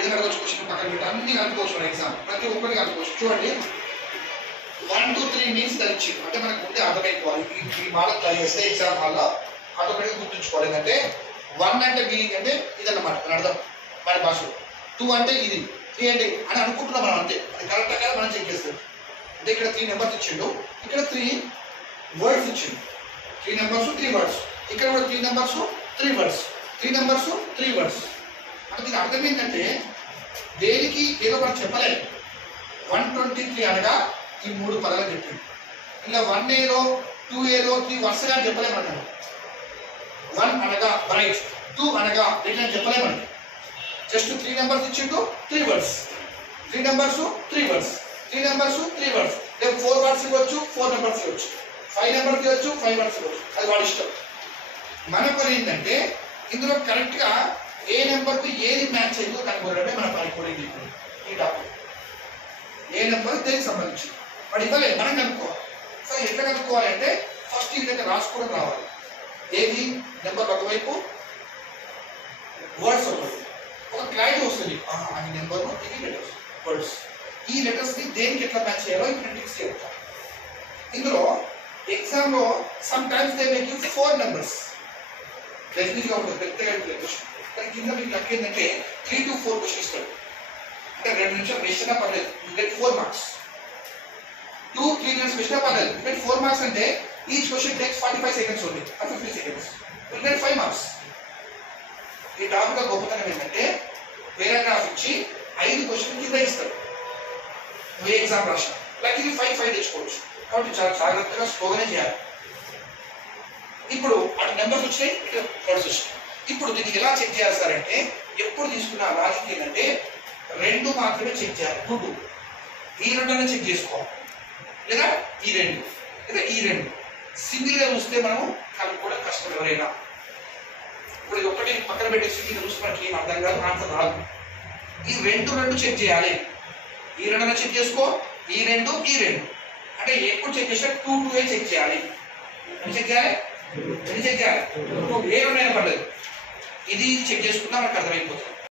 ఏదైనా అడగచ్చు క్వశ్చన్ పక్కన పెట్టి అన్ని కనుక్కోవచ్చు మన ఎగ్జామ్ ప్రతి ఒక్కరికి కనుక్కోవచ్చు. చూడండి 1 2 3 మీన్స్ ధరించి అంటే మనకు ముందే అర్థమైపోవాలి. ఈ మోడల్ ట్రై చేస్తే ఎగ్జామ్ హాల్లో ఆటోమేటిక్గా గుర్తుంచుకోవాలి. ఏంటంటే 1 అంటే మీనింగ్ అంటే ఇదన్నమాట మన అర్థం మన భాషలో. 2 అంటే ఇది, 3 అంటే అని అనుకుంటున్నాం మనం అంతే. అది కరెక్ట్ కదా మనం చెక్ చేస్తాం. అంటే ఇక్కడ 3 నెంబర్స్ ఇచ్చిండు, ఇక్కడ 3 వర్డ్స్ ఇచ్చిండు. 3 నెంబర్స్ 3 వర్డ్స్, ఇక్కడ కూడా 3 నెంబర్స్ 3 వర్డ్స్, 3 నెంబర్స్ 3 వర్డ్స్. అంటే దీని అర్థం ఏంటంటే దేనికి ఏదో ఒకటి చెప్పలేదు. 123 అనగా ఈ 3 పదాలు చెప్పిండు. ఇలా 1 ఏలో 2 ఏలో 3 వరుసగా చెప్పలేమన్నాడు. 1 అనగా బ్రైట్, 2 అనగా లిటిల్ అని చెప్పలేమండి. జస్ట్ 3 నెంబర్స్ ఇచ్చిండు, 3 words, 3 numbers 3 words, 3 numbers 3 words. రేపు 4 వర్డ్స్ ఇవ్వచ్చు, 4 నెంబర్స్ ఇవ్వచ్చు, 5 నెంబర్స్ ఇవ్వచ్చు, 5 వర్డ్స్ ఇవ్వచ్చు. అది వాడి ఇష్టం. మన పని ఏంటంటే ఇందులో కరెక్ట్గా ఏ నెంబర్కి ఏది మ్యాచ్ అయిందో కనుగొనడమే మన పని కూడా. ఈ టాపిక్ ఏ నెంబర్ దేనికి సంబంధించి వాడు ఇవ్వలేదు, మనం కనుక్కోవాలి. సో ఎట్లా కనుక్కోవాలంటే ఫస్ట్ ఈ విధంగా రాసుకోవడం రావాలి. ఏది నెంబర్ ఒకవైపు, వర్డ్స్ ఒకవైపు, ఒక క్లారిటీ వస్తుంది. అది నెంబర్, ఇది లెటర్స్, వర్డ్స్. ఈ లెటర్స్ ని దేనికి ఎట్లా మ్యాచ్ చేయాలో ఇప్పుడు ట్రిక్స్ చెప్తాను. ఇందులో ఎగ్జామ్ లో some times they make you 4 numbers. డెఫినెట్గా ఉంటుంది పెద్దగా క్వశ్చన్. కానీ కింద మీకు లెక్క ఏంటంటే 3 to 4 క్వశ్చన్ ఇస్తాడు. అంటే 2 నిమిషాలు వేస్ట్ అయినా పర్లేదు, you get 4 marks. 2-3 minutes waste అయినా పర్లేదు, యూ గెట్ 4 మార్క్స్. అంటే each question takes 45 seconds only, 50 seconds, you get 5 marks. ఈ టాపిక్ గొప్పతనం ఏంటంటే పేరాగ్రాఫ్ ఇచ్చి 5 క్వశ్చన్ కింద ఇస్తాడు. నువ్వు ఎగ్జామ్ రాసిన లైక్ ఇది 5 తెచ్చుకోవచ్చు. కాబట్టి చాలా జాగ్రత్తగా స్లోగానే చేయాలి. ఇప్పుడు అటు నెంబర్స్ వచ్చినాయి, ఇటు వర్డ్స్ వచ్చినాయి. ఇప్పుడు దీనికి ఎలా చెక్ చేయాలి సార్ అంటే ఎప్పుడు తీసుకున్న లాజిక్ ఏంటంటే 2 మాత్రమే చెక్ చేయాలి. గుడ్, ఈ 2 చెక్ చేసుకోవాలి, లేదా ఈ 2, లేదా ఈ 2. సింగిల్గా చూస్తే మనం కనుక్కోవడం కష్టం. ఎవరైనా ఇప్పుడు ఇది ఒకటి పక్కన పెట్టేసి ఇది చూసి మనకి ఏం అర్థం కాదు, ఆన్సర్ రాదు. ఈ 2 చెక్ చేయాలి. ఈ 2 చెక్ చేసుకో, ఈ 2 ఈ 2. అంటే ఎప్పుడు చెక్ చేసినా 2 చెక్ చేయాలి. ఎన్ని చెక్ చేయాలి? ఎన్ని చెక్ చేయాలి? 2 ఏ 2 అయినా పర్లేదు. ఇది చెక్ చేసుకున్నా మనకు అర్థమైపోతుంది.